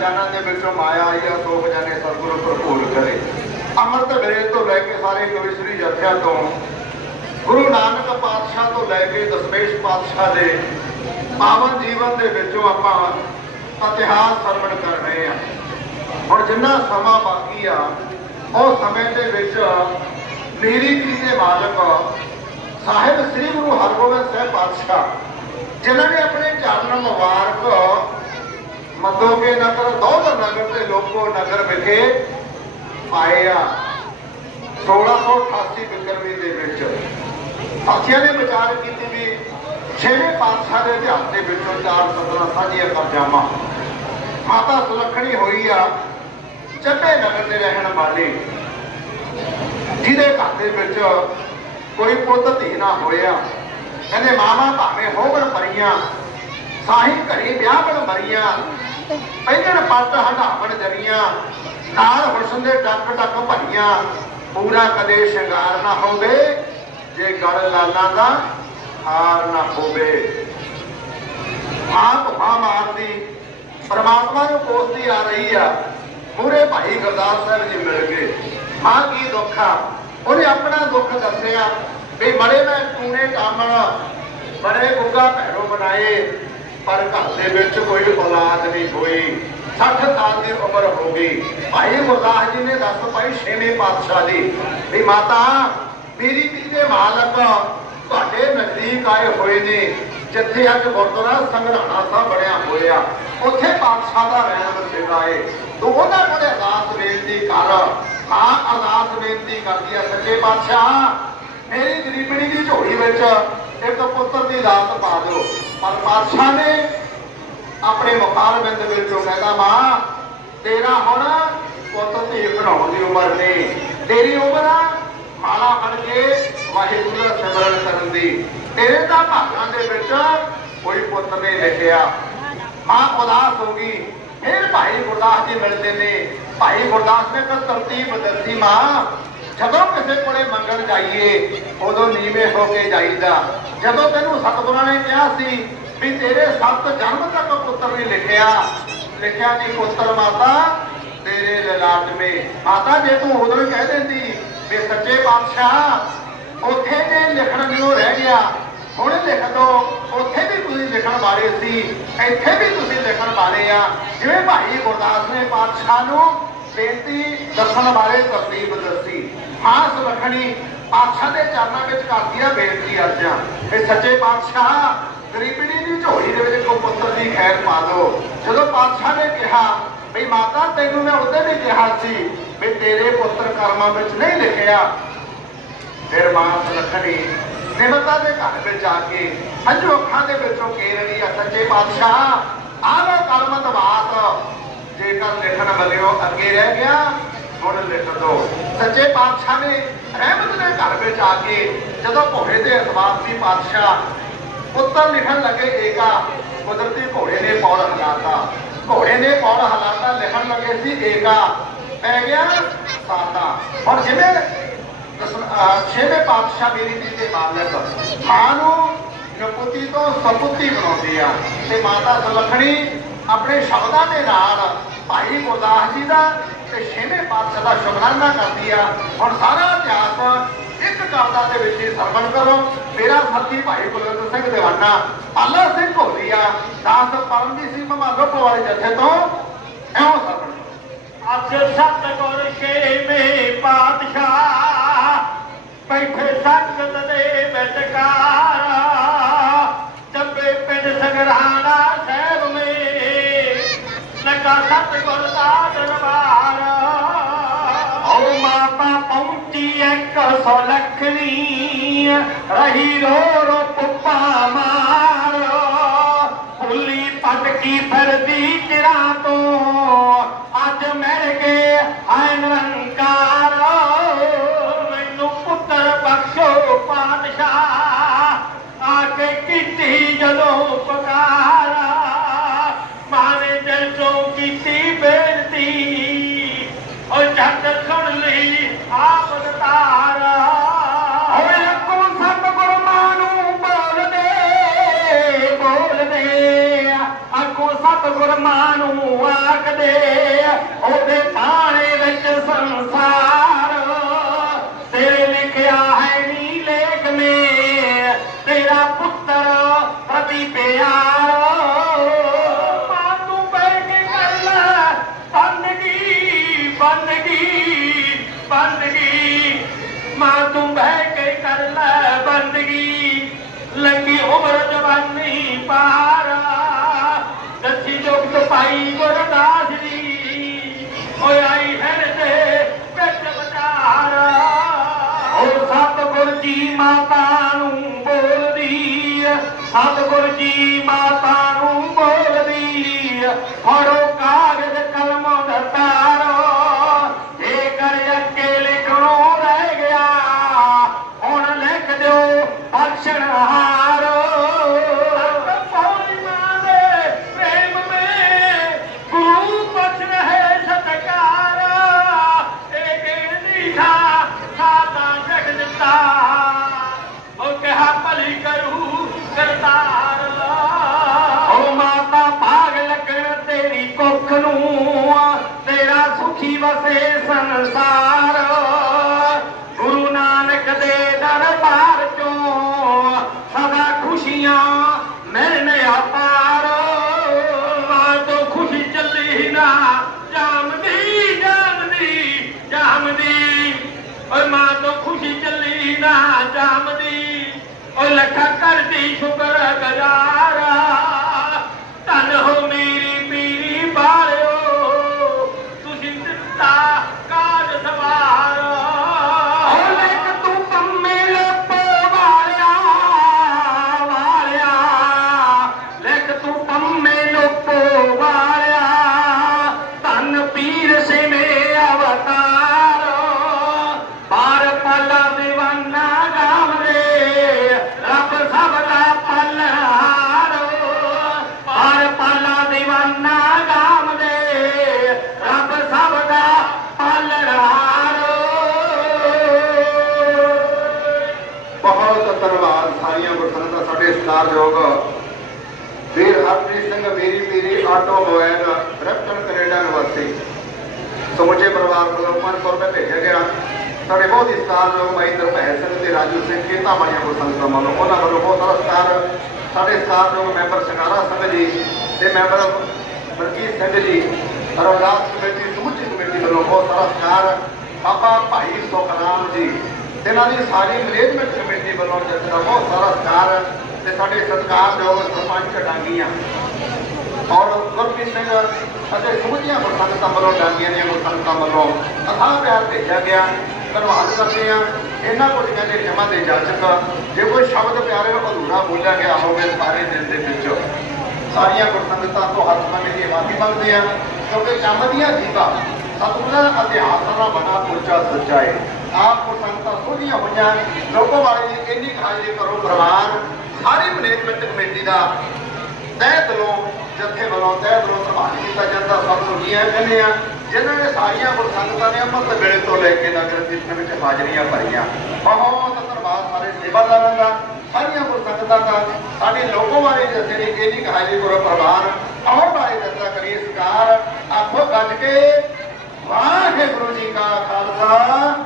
ਖਜ਼ਾਨਾ ਦੇ ਵਿੱਚੋਂ ਮਾਇਆ ਆਈ ਆ, ਸੋ ਖਜ਼ਾਨੇ ਸਤਿਗੁਰੂ ਭਰਪੂਰ ਕਰੇ। ਅੰਮ੍ਰਿਤ ਵੇਲੇ ਤੋਂ ਲੈ ਕੇ ਸਾਰੇ ਕਵਿਸ਼ਰੀ ਜਥਿਆਂ ਤੋਂ, ਗੁਰੂ ਨਾਨਕ ਪਾਤਸ਼ਾਹ ਤੋਂ ਲੈ ਕੇ ਦਸਮੇਸ਼ ਪਾਤਸ਼ਾਹ ਦੇ ਪਾਵਨ ਜੀਵਨ ਦੇ ਵਿੱਚੋਂ ਆਪਾਂ ਇਤਿਹਾਸ ਸਰਵਣ ਕਰ ਰਹੇ ਹਾਂ। ਹੁਣ ਜਿੰਨਾ ਸਮਾਂ ਬਾਕੀ ਆ, ਉਹ ਸਮੇਂ ਦੇ ਵਿੱਚ ਮੇਰੀ ਜੀ ਦੇ ਮਾਲਕ ਸਾਹਿਬ ਸ੍ਰੀ ਗੁਰੂ ਹਰਗੋਬਿੰਦ ਸਾਹਿਬ ਪਾਤਸ਼ਾਹ, ਜਿਨ੍ਹਾਂ ਨੇ ਆਪਣੇ ਚਰਨ ਮੁਬਾਰਕ ਮਦੋਗੇ ਨਗਰ ਦੌਦਰ ਨਗਰ ਤੇ ਲੋਕੋ ਨਗਰ ਵਿਖੇ ਆਏ ਆ। 1688 ਬਿਕਰਮੀ ਦੇ ਵਿੱਚ ਸਾਥੀਆਂ ਨੇ ਵਿਚਾਰ ਕੀਤੀ ਵੀ ਛੇਵੇਂ ਪਾਤਸ਼ਾਹ ਦੇ ਇਤਿਹਾਸ ਦੇ ਵਿੱਚੋਂ ਚਾਰ ਸਤਰਾਂ ਸਾਂਝੀਆਂ ਕਰ ਮਾਤਾ ਸੁਲੱਖਣੀ ਹੋਈ ਆ ਚੱਬੇ ਨਗਰ ਦੇ ਰਹਿਣ ਵਾਲੇ। ਜਿਹਦੇ ਘਰ ਦੇ ਵਿੱਚ ਕੋਈ ਪੁੱਤ ਧੀ ਨਾ ਹੋਇਆ। ਕਹਿੰਦੇ ਮਾਮਾ ਭਾਵੇਂ ਹੋਵਣ ਮਰੀਆਂ, ਸਾਹੀ ਘਰੀ ਬਣ ਮਰੀਆਂ ਪਹਿਲਣ ਪੱਟ ਹਟਾਵਣ ਜਰੀਆਂ, ਨਾਲ ਹੁਸਨ ਦੇ ਟੱਕ ਟੱਕ ਭਰੀਆਂ। ਪੂਰਾ ਕਦੇ ਸ਼ਿੰਗਾਰ ਨਾ ਹੋਵੇ, ਜੇ ਗਲ ਲਾਲਾਂ ਦਾ ਹਾਰ ਨਾ ਹੋਵੇ। ਆਪ ਮਾ ਮਾਰਦੀ ਪਰਮਾਤਮਾ ਨੂੰ ਕੋਸਦੀ ਆ ਰਹੀ ਆ। ਮੂਰੇ ਭਾਈ ਗੁਰਦਾਸ ਸਾਹਿਬ ਜੀ ਮਿਲ ਗਏ। ਹਾਂ ਕੀ ਦੁੱਖ ਆ? ਉਹਨੇ ਆਪਣਾ ਦੁੱਖ ਦੱਸਿਆ ਵੀ ਮੜੇ ਮੈਂ ਟੂਣੇ ਕਾਮਣ, ਬੜੇ ਗੁੱਗਾ ਭੈਰੋ ਬਣਾਏ। ਪਰ ਘਰ ਦੇ ਵਿੱਚ ਕੋਈ ਔਲਾਦ ਨਹੀਂ ਹੋਈ। 60 ਸਾਲ ਦੀ ਉਮਰ ਹੋ ਗਈ। ਭਾਈ ਗੁਰਦਾਸ ਜੀ ਨੇ ਦੱਸ ਪਾਈ ਛੇਵੇਂ ਪਾਤਸ਼ਾਹ ਦੀ ਵੀ ਮਾਤਾ, ਮੇਰੀ ਪੀ ਦੇ ਮਾਲਕ ਤੁਹਾਡੇ ਨਜ਼ਦੀਕ ਆਏ ਹੋਏ ਨੇ। ਜਿੱਥੇ ਅੱਜ ਗੁਰਦੁਆਰਾ ਸੰਗਰਾਣਾ ਸਾਹਿਬ ਬਣਿਆ ਹੋਇਆ। ਉੱਥੇ ਪਾਤਸ਼ਾਹ ਦਾ ਰਹਿਣ ਵਸੇਗਾ ਏ ਤੂੰ ਉਹਨਾਂ ਕੋਲੇ ਅਰਦਾਸ ਬੇਨਤੀ ਕਰ। ਹਾਂ, ਅਰਦਾਸ ਬੇਨਤੀ ਕਰਦੀ ਆ ਸੱਚੇ ਪਾਤਸ਼ਾਹ। ਮੇਰੀ ਗਰੀਬਣੀ ਦੀ ਝੋਲੀ ਵਿੱਚ ਇੱਕ ਪੁੱਤਰ ਦੀ ਦਾਤ ਪਾ ਦਿਓ। ਪਰ ਪਾਤਸ਼ਾਹ ਨੇ ਆਪਣੇ ਮੁਖਾਰ ਬਿੰਦ ਵਿੱਚੋਂ ਕਹਿੰਦਾ ਮਾਂ, ਤੇਰਾ ਹੁਣ ਪੁੱਤ ਧੀ ਬਣਾਉਣ ਦੀ ਉਮਰ ਨਹੀਂ। ਤੇਰੀ ਉਮਰ ਆ ਮਾਲਾ ਬਣ ਕੇ ਵਾਹਿਗੁਰੂ ਦਾ ਸਿਮਰਨ ਕਰਨ ਦੀ। ਤੇਰੇ ਤਾਂ ਭਾਗਾਂ ਦੇ ਵਿੱਚ ਕੋਈ ਪੁੱਤ ਨਹੀਂ ਲਿਖਿਆ ਮਾਂ ਉਦਾਸ ਹੋ ਗਈ। ਫਿਰ ਭਾਈ ਗੁਰਦਾਸ ਜੀ ਮਿਲਦੇ ਨੇ। ਭਾਈ ਗੁਰਦਾਸ ਨੇ ਇੱਕ ਤਰਤੀਬ ਦੱਸੀ, ਮਾਂ, ਜਦੋਂ ਕਿਸੇ ਕੋਲੇ ਮੰਗਣ ਜਾਈਏ, ਉਦੋਂ ਨੀਵੇਂ ਹੋ ਕੇ ਜਾਈਦਾ। ਜਦੋਂ ਤੈਨੂੰ ਸਤਿਗੁਰਾਂ ਨੇ ਕਿਹਾ ਸੀ ਵੀ ਤੇਰੇ ਸੱਤ ਜਨਮ ਤੱਕ ਪੁੱਤਰ ਨਹੀਂ ਲਿਖਿਆ ਲਿਖਿਆ ਨਹੀਂ ਪੁੱਤਰ ਮਾਤਾ, ਤੇਰੇ ਲਲਾਟਵੇਂ ਮਾਤਾ, ਜੇ ਤੂੰ ਉਦੋਂ ਕਹਿ ਦਿੰਦੀ ਵੀ ਸੱਚੇ ਪਾਤਸ਼ਾਹ, ਉੱਥੇ ਜੇ ਲਿਖਣ ਨੂੰ ਰਹਿ ਗਿਆ, ਹੁਣ ਲਿਖ ਦੋ, ਉੱਥੇ ਵੀ ਤੁਸੀਂ ਲਿਖਣ ਵਾਲੇ ਸੀ, ਇੱਥੇ ਵੀ ਤੁਸੀਂ ਲਿਖਣ ਵਾਲੇ ਆ। ਜਿਵੇਂ ਭਾਈ ਗੁਰਦਾਸ ਨੇ ਪਾਤਸ਼ਾਹ ਨੂੰ ਬੇਨਤੀ ਦੱਸਣ ਬਾਰੇ ਤਰਤੀਬ ਦੱਸੀ। ਆਸ ਸੁਲੱਖਣੀ ਪਾਤਸ਼ਾਹ ਦੇ ਚਰਨਾਂ ਵਿੱਚ ਕਰਦੀ ਬੇਨਤੀ ਅਰਜਾਂ। ਇਹ ਸੱਚੇ ਪਾਤਸ਼ਾਹ ਗਰੀਬਣੀ ਦੀ ਝੋਲੀ ਦੇ ਵਿੱਚ ਕੋ ਪੁੱਤਰ ਦੀ ਖੈਰ ਪਾ ਦਿਓ। ਜਦੋਂ ਪਾਤਸ਼ਾਹ ਨੇ ਕਿਹਾ ਵੀ ਮਾਤਾ, ਤੈਨੂੰ ਮੈਂ ਉਹਦੇ ਵੀ ਕਿਹਾ ਸੀ ਵੀ ਤੇਰੇ ਪੁੱਤਰ ਕਰਮਾਂ ਵਿੱਚ ਨਹੀਂ ਲਿਖਿਆ। ਫਿਰ ਮਾਂ ਸੁਲੱਖਣੀ ਨਿਮਰਤਾ ਦੇ ਘਰ ਵਿੱਚ ਆ ਕੇ ਹੰਝੂ ਅੱਖਾਂ ਦੇ ਵਿੱਚੋਂ ਕੇਰ ਰਹੀ ਆ ਸੱਚੇ ਪਾਤਸ਼ਾਹ ਆਵਾ ਕਲਮਤ ਬਾਤ ਜੇਕਰ ਲਿਖਣ ਵਾਲਿਓ ਅੱਗੇ ਰਹਿ ਗਿਆ ਹੁਣ ਲਿਖ ਦੋ ਸੱਚੇ ਪਾਤਸ਼ਾਹ ਨੇ ਰਹਿਮਤ ਦੇ ਘਰ ਵਿੱਚ ਆ ਕੇ ਜਦੋਂ ਘੋੜੇ ਦੇ ਅਸਵਾਬ ਸੀ ਪਾਤਸ਼ਾਹ ਪੁੱਤਰ ਲਿਖਣ ਲੱਗੇ, ਏਕਾ ਕੁਦਰਤੀ ਘੋੜੇ ਨੇ ਪੌੜ ਹਲਾਤਾ। ਘੋੜੇ ਨੇ ਪੌੜ ਹਲਾਤਾ, ਲਿਖਣ ਲੱਗੇ ਸੀ, ਏਕਾ, ਪੈ ਗਿਆ ਸਾਤਾ ਹੁਣ ਜਿਵੇਂ ਛੇਵੇਂ ਪਾਤਸ਼ਾਹ ਮੇਰੀ ਜੀ ਦੇ ਮਾਲਕ ਮਾਂ ਨੂੰ ਨਪੁੱਤੀ ਤੋਂ ਸਪੁੱਤੀ ਬਣਾਉਂਦੇ ਆ ਤੇ ਮਾਤਾ ਸੁਲੱਖਣੀ ਆਪਣੇ ਸ਼ਬਦਾਂ ਦੇ ਨਾਲ ਭਾਈ ਗੁਰਦਾਸ ਜੀ ਦਾ ਤੇ ਛੇਵੇਂ ਪਾਤਸ਼ਾਹ ਦਾ ਸ਼ੁਕਰਾਨਾ ਕਰਦੀ ਆ। ਹੁਣ ਸਾਰਾ ਇਤਿਹਾਸ ਇੱਕ ਕਰਦਾ ਦੇ ਵਿੱਚ ਹੀ ਸਰਵਣ ਕਰੋ। ਮੇਰਾ ਸਾਥੀ ਭਾਈ ਕੁਲਵਿੰਦਰ ਸਿੰਘ ਦੀਵਾਨਾ ਅੱਲਾ ਸਿੰਘ ਹੋਰੀਆ ਦਾਸ ਪਰਮਜੀਤ ਸਿੰਘ ਮਮਾਲੋ ਵਾਲੇ ਜਥੇ ਤੋਂ ਐਉਂ ਸਰਵਣ ਅੱਜ ਸਤਗੁਰ ਛੇਵੇਂ ਪਾਤਸ਼ਾਹ ਬੈਠੇ ਸੰਗਤ ਦੇ ਵਿਚਕਾਰ ਇੱਕ ਸੌ ਲੱਖਣੀ ਸਤਿਗੁਰ ਮਾਨੂੰ ਆ, ਉਹਦੇ ਪਾਣੇ ਵਿੱਚ ਸੰਸਾਰ। ਤੇਰੇ ਲਿਖਿਆ ਹੈ ਨੀ ਲੇਖ ਮੇ ਤੇਰਾ ਪੁੱਤਰ ਪ੍ਰਤੀ ਪਿਆਰ। ਮਾਂ ਤੂੰ ਬਹਿ ਕੇ ਕਰ ਲੈ ਬੰਦਗੀ ਬੰਦਗੀ ਬੰਦਗੀ। ਮਾਂ ਤੂੰ ਬਹਿ ਕੇ ਕਰ ਲੈ ਬੰਦਗੀ। ਲੰਗੀ ਉਮਰ ਜਵਾਨੀ ਪਾ ਦੱਸੀ ਜੋਗ ਪਾਈ ਗੁਰਦਾਸ ਦੀ ਓਏ ਆਈ ਹੈ ਤੇ ਵਿੱਚ ਵਿਚਾਰ ਉਹ ਸਤਿਗੁਰ ਜੀ ਮਾਤਾ ਨੂੰ ਬੋਲਦੀ ਸਤਿਗੁਰ भली करू का भाग तेरी सुखी वसे संसार। लखा कर दी शुक्र गजा ਵੀਰ ਸਿੰਘ ਮੇਰੀ ਮੇਰੀ ਆਟੋਮੋਬਾਈਲ ਬ੍ਰੈਂਪਟਨ ਕੈਨੇਡਾ ਨਿਵਾਸੀ। ਸਮੁੱਚੇ ਪਰਿਵਾਰ ਵੱਲੋਂ 500 ਰੁਪਏ ਭੇਜਿਆ ਗਿਆ। ਸਾਡੇ ਬਹੁਤ ਹੀ ਸਤਿਕਾਰਯੋਗ ਭਾਈ ਧਰਮਹਿ ਸਿੰਘ ਤੇ ਰਾਜੂ ਸਿੰਘ, ਖੇਤਾਂ ਮਾਈਆਂ ਗੁਰਸੰਗਤਾਂ ਵੱਲੋਂ ਉਹਨਾਂ ਵੱਲੋਂ ਬਹੁਤ ਸਾਰਾ ਸਤਿਕਾਰ ਸਾਡੇ ਸਤਿਕਾਰਯੋਗ ਮੈਂਬਰ ਸੰਗਾਰਾ ਸਿੰਘ ਜੀ ਤੇ ਮੈਂਬਰ ਮਰਕੀਤ ਸਿੰਘ ਜੀ ਰਵਿਦਾਸ ਕਮੇਟੀ, ਸਮੁੱਚੀ ਕਮੇਟੀ ਵੱਲੋਂ ਬਹੁਤ ਸਾਰਾ ਸਤਿਕਾਰ ਬਾਬਾ ਭਾਈ ਸੁਖਰਾਮ ਜੀ। ਇਹਨਾਂ ਦੀ ਸਾਰੀ ਮੈਨੇਜਮੈਂਟ ਕਮੇਟੀ ਵੱਲੋਂ ਜਿਸ ਦਾ ਬਹੁਤ ਸਾਰਾ ਸਤਿਕਾਰ ਤੇ ਸਾਡੇ ਸਤਿਕਾਰਯੋਗ ਸਰਪੰਚ ਡਾਂਗੀਆਂ ਔਰ ਗੁਰਪ੍ਰੀਤ ਸਿੰਘ ਅਤੇ ਸਮੁੱਚੀਆਂ ਗੁਰਸੰਗਤਾਂ ਵੱਲੋਂ ਡਾਂਗੀਆਂ ਦੀਆਂ ਗੁਰਸੰਗਤਾਂ ਵੱਲੋਂ ਅਥਾਹ ਪਿਆਰ ਭੇਜਿਆ ਗਿਆ। ਧੰਨਵਾਦ ਕਰਦੇ ਆ ਇਹਨਾਂ ਕੁੜੀਆਂ ਦੇ ਜਮਾ ਦੇ ਜਾਚਕ, ਜੇ ਕੋਈ ਸ਼ਬਦ ਪਿਆਰੇ ਅਧੂਰਾ ਬੋਲਿਆ ਗਿਆ ਹੋਵੇ ਸਾਰੇ ਦਿਨ ਦੇ ਵਿੱਚ। ਸਾਰੀਆਂ ਗੁਰਸੰਗਤਾਂ ਤੋਂ ਹੱਥ ਮੰਗ ਦੀ ਮਾਫੀ ਮੰਗਦੇ ਆ ਕਿਉਂਕਿ ਕੰਮ ਦੀਆਂ ਜੀਵਾਂ ਸਤਿਗੁਰਾਂ ਦਾ ਇਤਿਹਾਸ ਦਾ ਬਣਾ ਪੁਰਚਾ ਸੱਚਾ ਹੈ ਆਪ ਗੁਰਸੰਗਤਾਂ ਸੋਧੀਆਂ ਹੋਈਆਂ, ਲੋਕੋ ਵਾਲੇ ਦੀ ਇੰਨੀ ਕੁ ਹਾਜ਼ਰੀ ਕਰੋ ਪ੍ਰਵਾਨ ਸਾਰੀ ਮੈਨੇਜਮੈਂਟ ਕਮੇਟੀ ਦਾ ਤਹਿ ਦਿਲੋਂ, ਜਥੇ ਵੱਲੋਂ, ਤਹਿ ਦਿਲੋਂ ਧੰਨਵਾਦ ਕੀਤਾ ਜਾਂਦਾ, ਸਭ ਨੂੰ ਜੀਆਂ ਕਹਿੰਦੇ ਆ। ਜਿਨ੍ਹਾਂ ਨੇ ਸਾਰੀਆਂ ਗੁਰਸੰਗਤਾਂ ਨੇ ਅੰਮ੍ਰਿਤ ਵੇਲੇ ਤੋਂ ਲੈ ਕੇ ਨਗਰ ਕੀਰਤਨ ਵਿੱਚ ਹਾਜ਼ਰੀਆਂ ਭਰੀਆਂ। ਬਹੁਤ ਧੰਨਵਾਦ ਸਾਰੇ ਸੇਵਾਦਾਰਾਂ ਦਾ, ਸਾਰੀਆਂ ਗੁਰਸੰਗਤਾਂ ਦਾ। ਸਾਡੇ ਲੋਕੋ ਵਾਲੇ ਜਥੇ ਨੇ ਇੰਨੀ ਕੁ ਹਾਜ਼ਰੀ ਕਰੋ ਪ੍ਰਵਾਨ ਆਉਣ ਵਾਲੇ ਜਥਾ ਕਰੀਏ ਸਕਾਰ ਆਖੋ, ਗੱਜ ਕੇ ਵਾਹਿਗੁਰੂ ਜੀ ਕਾ ਖਾਲਸਾ।